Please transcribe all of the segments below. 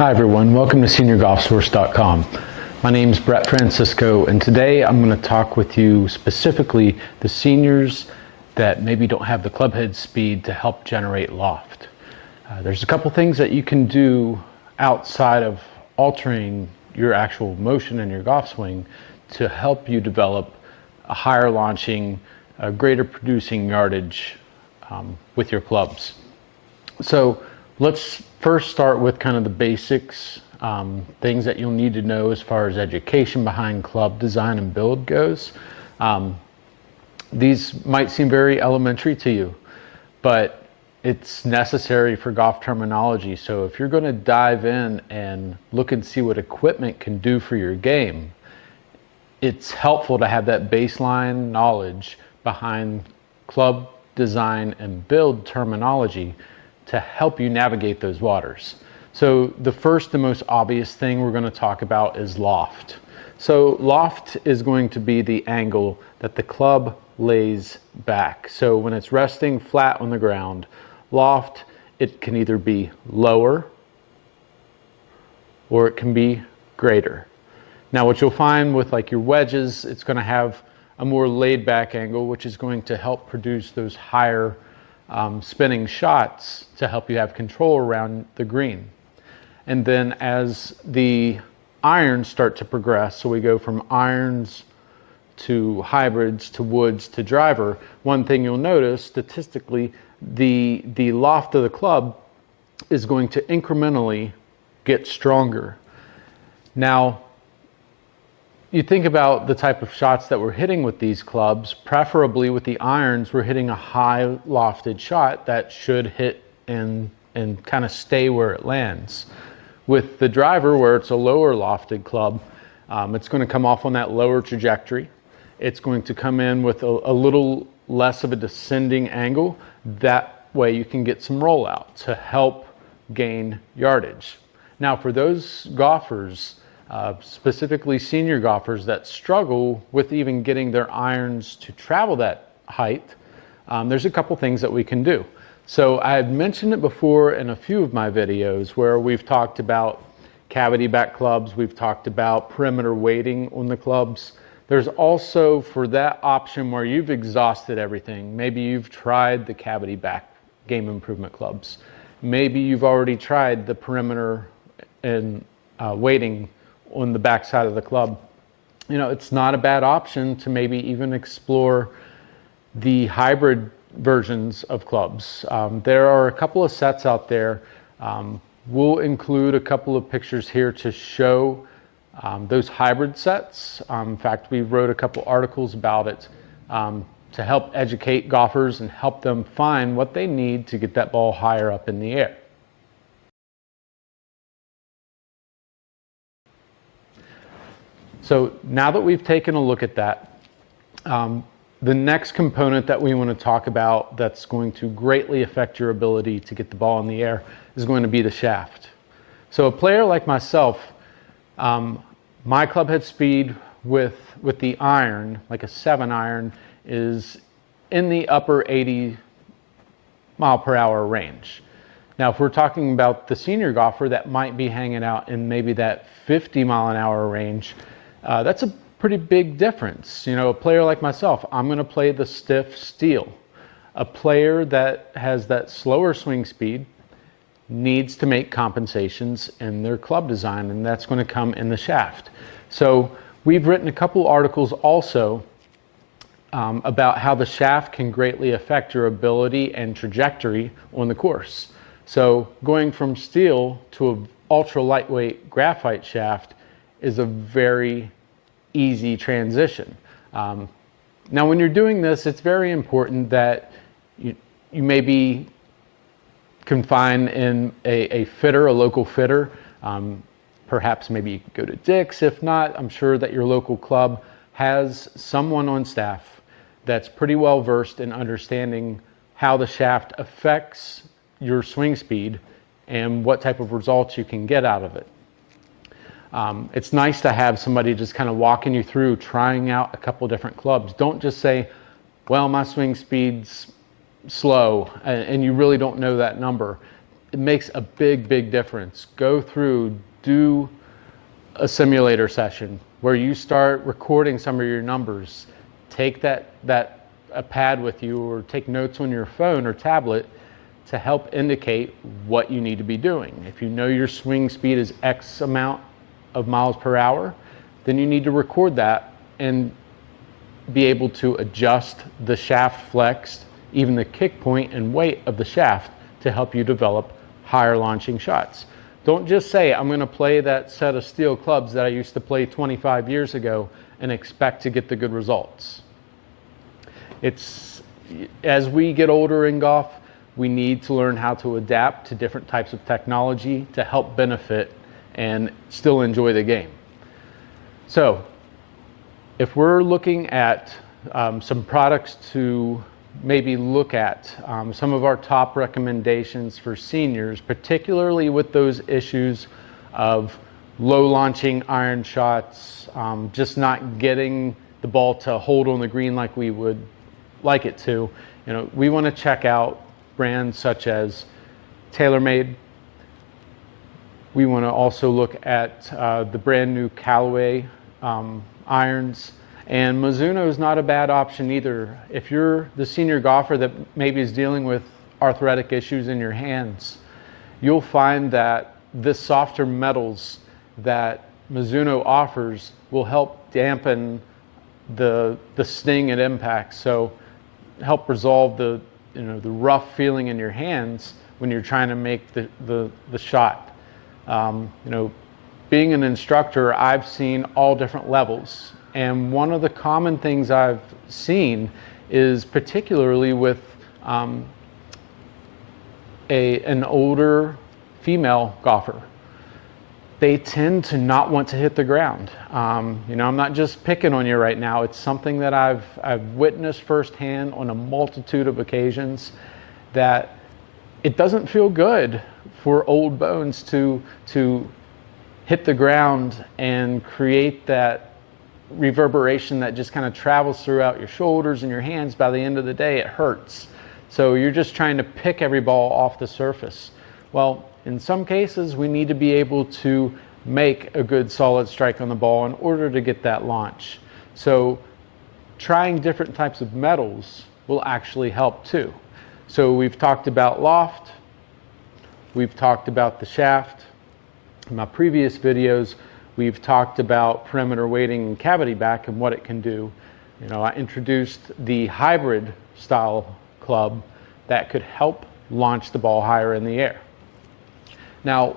Hi everyone, welcome to SeniorGolfSource.com. My name is Brett Francisco, and today I'm going to talk with you specifically the seniors that maybe don't have the club head speed to help generate loft. There's a couple things that you can do outside of altering your actual motion in your golf swing to help you develop a higher launching, a greater producing yardage with your clubs. So let's first start with kind of the basics, things that you'll need to know as far as education behind club design and build goes. These might seem very elementary to you, but it's necessary for golf terminology. So if you're going to dive in and look and see what equipment can do for your game, it's helpful to have that baseline knowledge behind club design and build terminology to help you navigate those waters. So the first and most obvious thing we're going to talk about is loft. So loft is going to be the angle that the club lays back. So when it's resting flat on the ground, loft, it can either be lower or it can be greater. Now what you'll find with like your wedges, it's going to have a more laid back angle, which is going to help produce those higher spinning shots to help you have control around the green. And then as the irons start to progress, so we go from irons to hybrids to woods to driver, one thing you'll notice statistically, the loft of the club is going to incrementally get stronger. Now, you think about the type of shots that we're hitting with these clubs, preferably with the irons, we're hitting a high lofted shot that should hit and kind of stay where it lands. With the driver, where it's a lower lofted club, it's going to come off on that lower trajectory. It's going to come in with a little less of a descending angle. That way you can get some rollout to help gain yardage. Now for those golfers, specifically senior golfers that struggle with even getting their irons to travel that height, there's a couple things that we can do. So I had mentioned it before in a few of my videos where we've talked about cavity back clubs, we've talked about perimeter weighting on the clubs. There's also, for that option where you've exhausted everything, maybe you've tried the cavity back game improvement clubs, maybe you've already tried the perimeter and weighting on the back side of the club. You know, it's not a bad option to maybe even explore the hybrid versions of clubs. There are a couple of sets out there. We'll include a couple of pictures here to show those hybrid sets. In fact, we wrote a couple articles about it to help educate golfers and help them find what they need to get that ball higher up in the air. So now that we've taken a look at that, the next component that we want to talk about that's going to greatly affect your ability to get the ball in the air is going to be the shaft. So a player like myself, my club head speed with the iron, like a 7-iron, is in the upper 80 mile per hour range. Now, if we're talking about the senior golfer that might be hanging out in maybe that 50 mile an hour range, that's a pretty big difference. You know, a player like myself, I'm going to play the stiff steel. A player that has that slower swing speed needs to make compensations in their club design, and that's going to come in the shaft. So we've written a couple articles also about how the shaft can greatly affect your ability and trajectory on the course. So going from steel to an ultra lightweight graphite shaft is a very easy transition. Now when you're doing this, it's very important that you maybe confine in a fitter, a local fitter. Perhaps maybe you could go to Dick's. If not, I'm sure that your local club has someone on staff that's pretty well versed in understanding how the shaft affects your swing speed and what type of results you can get out of it. It's nice to have somebody just kind of walking you through trying out a couple different clubs. Don't just say, well, my swing speed's slow, and you really don't know that number. it makes a big difference. Go through, do a simulator session where you start recording some of your numbers. Take a pad with you, or take notes on your phone or tablet to help indicate what you need to be doing. If you know your swing speed is X amount of miles per hour, then you need to record that and be able to adjust the shaft flex, even the kick point and weight of the shaft, to help you develop higher launching shots. Don't just say, I'm going to play that set of steel clubs that I used to play 25 years ago and expect to get the good results. As we get older in golf, we need to learn how to adapt to different types of technology to help benefit and still enjoy the game. So if we're looking at some products to maybe look at, some of our top recommendations for seniors, particularly with those issues of low launching iron shots, just not getting the ball to hold on the green like we would like it to, we want to check out brands such as TaylorMade. We want to also look at the brand new Callaway irons. And Mizuno is not a bad option either. If you're the senior golfer that maybe is dealing with arthritic issues in your hands, you'll find that the softer metals that Mizuno offers will help dampen the sting and impact. So help resolve the rough feeling in your hands when you're trying to make the shot. Being an instructor, I've seen all different levels. And one of the common things I've seen is particularly with an older female golfer. They tend to not want to hit the ground. I'm not just picking on you right now. It's something that I've witnessed firsthand on a multitude of occasions, that it doesn't feel good for old bones to hit the ground and create that reverberation that just kind of travels throughout your shoulders and your hands. By the end of the day, it hurts. So you're just trying to pick every ball off the surface. Well, in some cases, we need to be able to make a good solid strike on the ball in order to get that launch. So trying different types of metals will actually help too. So we've talked about loft, we've talked about the shaft. In my previous videos, we've talked about perimeter weighting and cavity back and what it can do. I introduced the hybrid style club that could help launch the ball higher in the air. Now,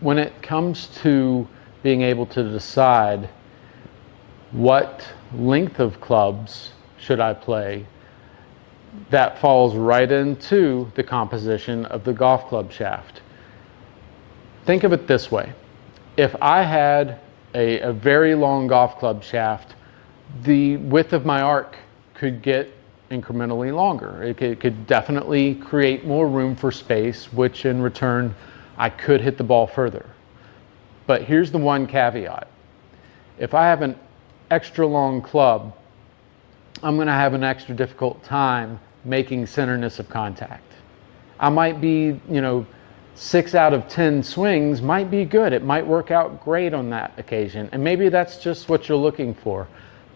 when it comes to being able to decide what length of clubs should I play, that falls right into the composition of the golf club shaft. Think of it this way. If I had a very long golf club shaft, the width of my arc could get incrementally longer. It could definitely create more room for space, which in return, I could hit the ball further. But here's the one caveat. If I have an extra long club, I'm going to have an extra difficult time making centerness of contact. I might be, 6 out of 10 swings might be good. It might work out great on that occasion. And maybe that's just what you're looking for.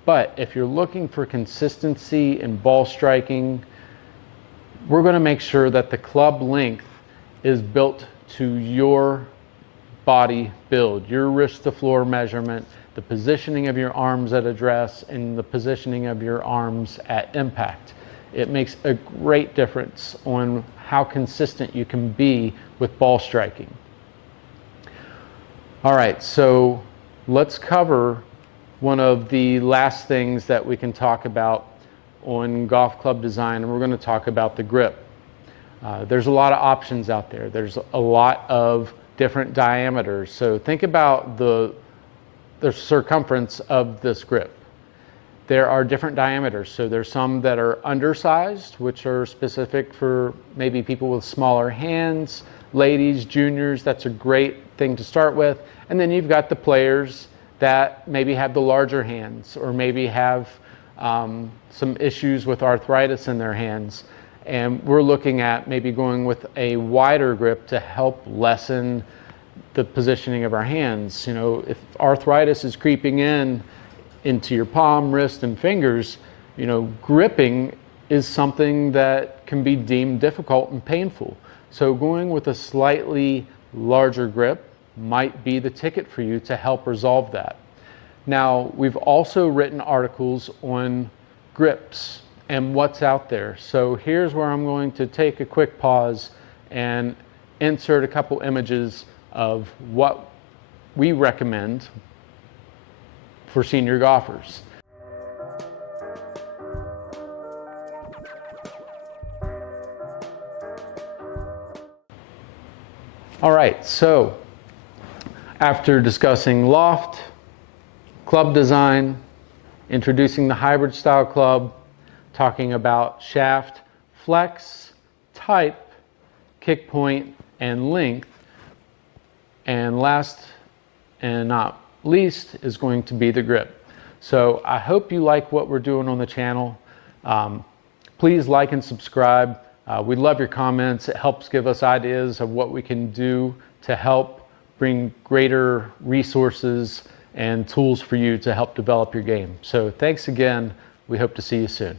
But if you're looking for consistency in ball striking, we're going to make sure that the club length is built to your body build, your wrist to floor measurement, the positioning of your arms at address, and the positioning of your arms at impact. It makes a great difference on how consistent you can be with ball striking. All right, so let's cover one of the last things that we can talk about on golf club design, and we're going to talk about the grip. There's a lot of options out there. There's a lot of different diameters. So think about the circumference of this grip. There are different diameters. So there's some that are undersized, which are specific for maybe people with smaller hands, ladies, juniors. That's a great thing to start with. And then you've got the players that maybe have the larger hands, or maybe have some issues with arthritis in their hands. And we're looking at maybe going with a wider grip to help lessen the positioning of our hands. You know, if arthritis is creeping into your palm, wrist, and fingers, you know, gripping is something that can be deemed difficult and painful. So going with a slightly larger grip might be the ticket for you to help resolve that. Now, we've also written articles on grips and what's out there. So here's where I'm going to take a quick pause and insert a couple images of what we recommend for senior golfers. All right, so after discussing loft, club design, introducing the hybrid style club, talking about shaft, flex, type, kick point, and length, and last and not least is going to be the grip. So I hope you like what we're doing on the channel. Please like and subscribe. We love your comments. It helps give us ideas of what we can do to help bring greater resources and tools for you to help develop your game. So thanks again. We hope to see you soon.